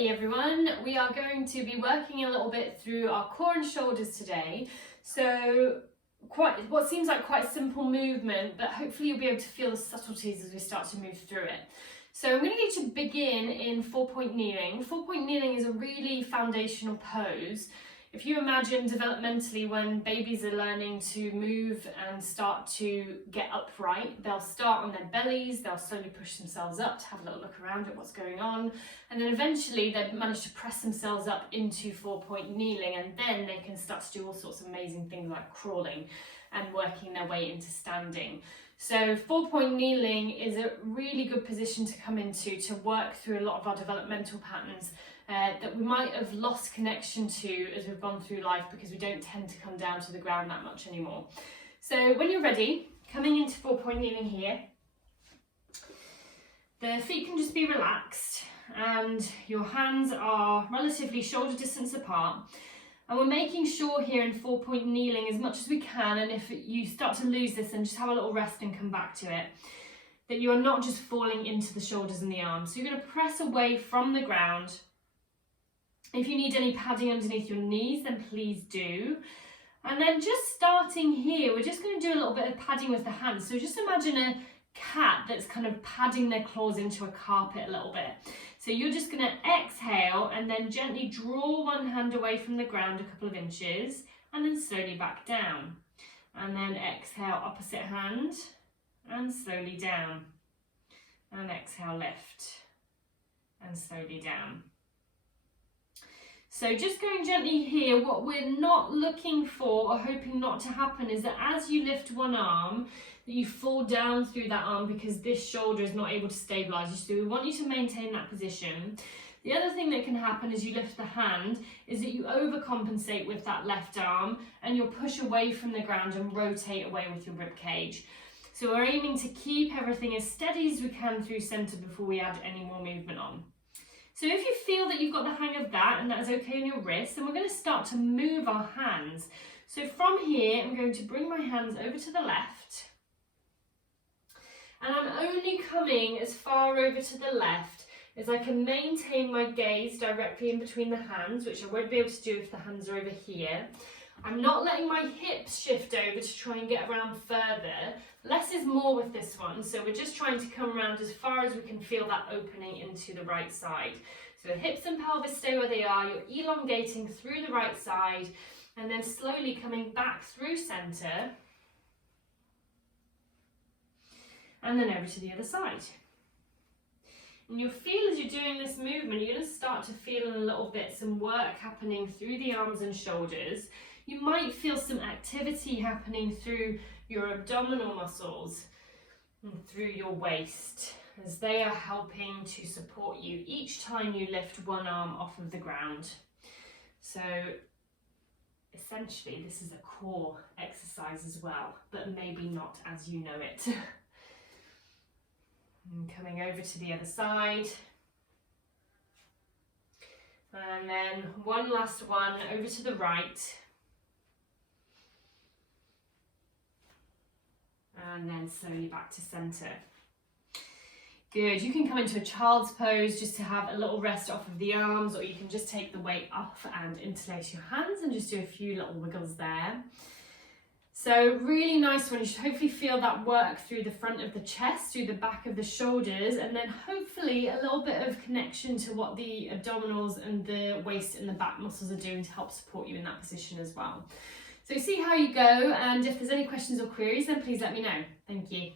Hey everyone, we are going to be working a little bit through our core and shoulders today. So what seems like quite a simple movement, but hopefully you'll be able to feel the subtleties as we start to move through it. So I'm going to get you to begin in 4-point kneeling. 4-point kneeling is a really foundational pose. If you imagine developmentally when babies are learning to move and start to get upright, they'll start on their bellies, they'll slowly push themselves up to have a little look around at what's going on, and then eventually they manage to press themselves up into 4-point kneeling, and then they can start to do all sorts of amazing things like crawling and working their way into standing. So 4-point kneeling is a really good position to come into to work through a lot of our developmental patterns that we might have lost connection to as we've gone through life because we don't tend to come down to the ground that much anymore. So when you're ready, coming into 4-point kneeling here, the feet can just be relaxed and your hands are relatively shoulder distance apart. And we're making sure here in 4-point kneeling as much as we can, and if you start to lose this, then just have a little rest and come back to it, that you are not just falling into the shoulders and the arms. So you're going to press away from the ground. If you need any padding underneath your knees, then please do. And then just starting here, we're just going to do a little bit of padding with the hands. So just imagine a cat that's kind of padding their claws into a carpet a little bit. So you're just going to exhale and then gently draw one hand away from the ground a couple of inches and then slowly back down. And then exhale, opposite hand, and slowly down. And exhale, lift, and slowly down. So just going gently here, what we're not looking for or hoping not to happen is that as you lift one arm, that you fall down through that arm because this shoulder is not able to stabilise you. So we want you to maintain that position. The other thing that can happen as you lift the hand is that you overcompensate with that left arm and you'll push away from the ground and rotate away with your rib cage. So we're aiming to keep everything as steady as we can through centre before we add any more movement on. So if you feel that you've got the hang of that and that is okay on your wrist, then we're going to start to move our hands. So from here, I'm going to bring my hands over to the left. And I'm only coming as far over to the left as I can maintain my gaze directly in between the hands, which I won't be able to do if the hands are over here. I'm not letting my hips shift over to try and get around further. Less is more with this one, so we're just trying to come around as far as we can feel that opening into the right side. So hips and pelvis stay where they are, you're elongating through the right side and then slowly coming back through centre and then over to the other side. And you'll feel as you're doing this movement, you're going to start to feel in a little bit some work happening through the arms and shoulders. You might feel some activity happening through your abdominal muscles and through your waist as they are helping to support you each time you lift one arm off of the ground. So essentially this is a core exercise as well, but maybe not as you know it. And coming over to the other side. And then one last one over to the right. And then slowly back to centre. Good, you can come into a child's pose just to have a little rest off of the arms, or you can just take the weight off and interlace your hands and just do a few little wiggles there. So really nice one, you should hopefully feel that work through the front of the chest, through the back of the shoulders, and then hopefully a little bit of connection to what the abdominals and the waist and the back muscles are doing to help support you in that position as well. So see how you go, and if there's any questions or queries, then please let me know. Thank you.